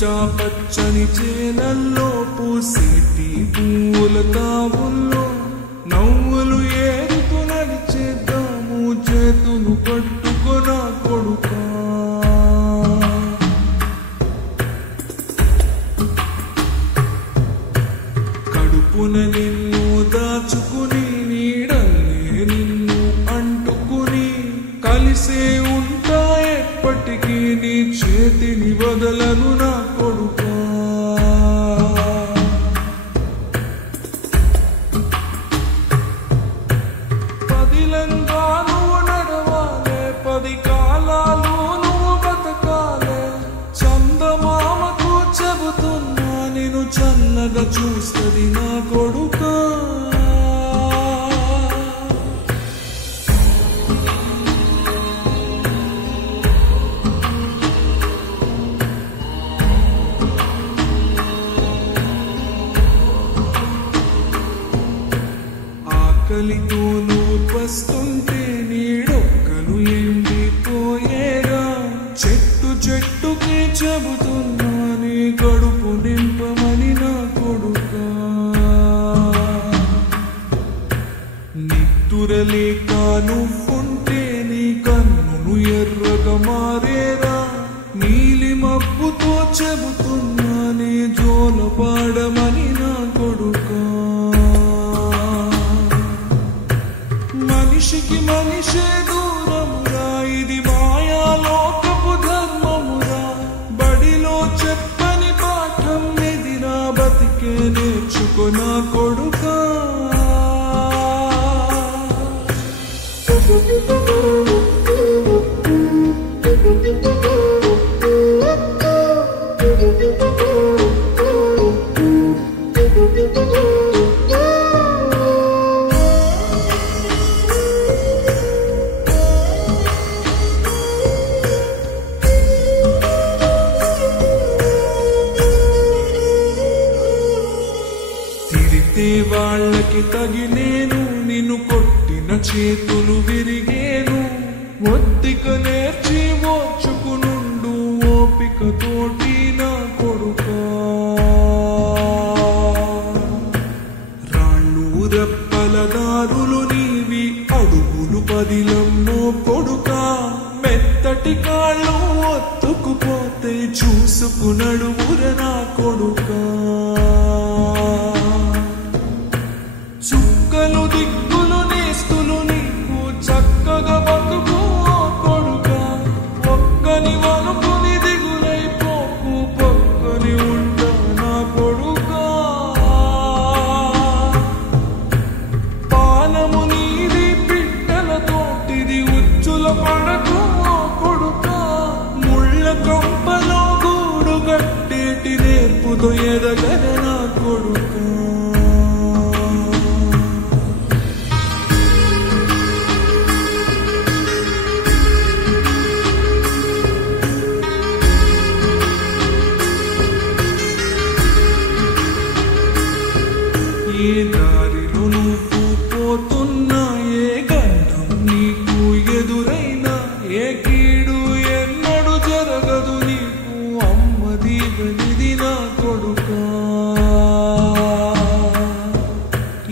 పచ్చా పచ్చని చేలల్లో పూసేటి పూల తావుల్లో నవ్వులు ఏరుతూ నడిచేద్దాము చేతులు పట్టుకొన కొడుకా కడుపున నిన్ను దాచుకుని నీడల్లే నిన్ను అంటుకుని కలిసే ఉంటా ఎప్పటికీ నీ చేతిని వదలను నా కొడుకా పదిలంగా నువ్వు నడవాలే 10 కాలాలు నువ్వు బతకాలే చందమామకు చెబుతున్నా నేను చల్లగా చూస్తది నా కొడుకా ఆకలితో నువ్వు పస్తుంటే నీడొక్కలు ఎండిపోయేరా చెట్టు చెట్టుకి చెబుతున్నా నీ కడుపు నింపమని నా కొడుకా నిద్దురలేక నువ్వుంటే నీ కన్నులు ఎర్రగా మారేరా నీలి మబ్బుతో చెబుతున్నా నీ జోల పాడమని నా కొడుకా మనిషికి మనిషే దూరమురా ఇది మాయాలోకపు ధర్మమురా బడిలో చెప్పని పాఠం ఎదిరా బతికే నేర్చుకున్నా కొడుకా వాళ్ళకి తగిలేను నిన్ను కొట్టిన చేతులు విరిగేను ఒత్తిక నేర్చి ఓర్చుకునుండు ఓపిక తోటి నా కొడుకా రాళ్ళు రెప్పల దారులు నీవి అడుగులు పదిలమ్మో కొడుకా మెత్తటి కాళ్ళు ఒత్తుకుపోతే చూసుకునడువుర నా కొడుకా చుక్కలు దిక్కులు నేస్తులు నీకు చక్కగా బతుకు కొడుకా ఒక్కని వనుకుని దిగులైపోకు పక్కని ఉంటా నా కొడుకా పానము నీది పిట్టల తోటిది ఉచ్చుల పడకు కొడుకా ముళ్ళ కంపలో గూడు గట్టేటి నేర్పుతో ఎదగన నా కొడుకా ఏ దారిలో నువ్వు పోతున్నా ఏ గండం నీకు ఎదురైనా ఏ కీడు ఎన్నడు జరగదు నీకు అమ్మది గనిది నా కొడుకా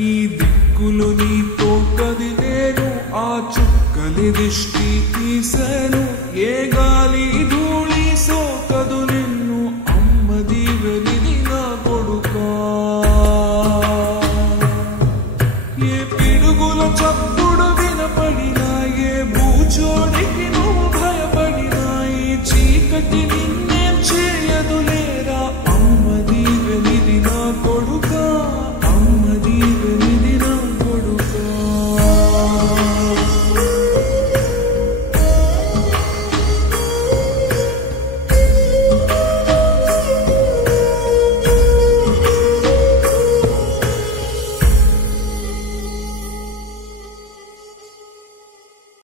ఈ దిక్కులు నీతో కదిలేను ఆ చుక్కలి దిష్టి తీశాను ఏ గాలి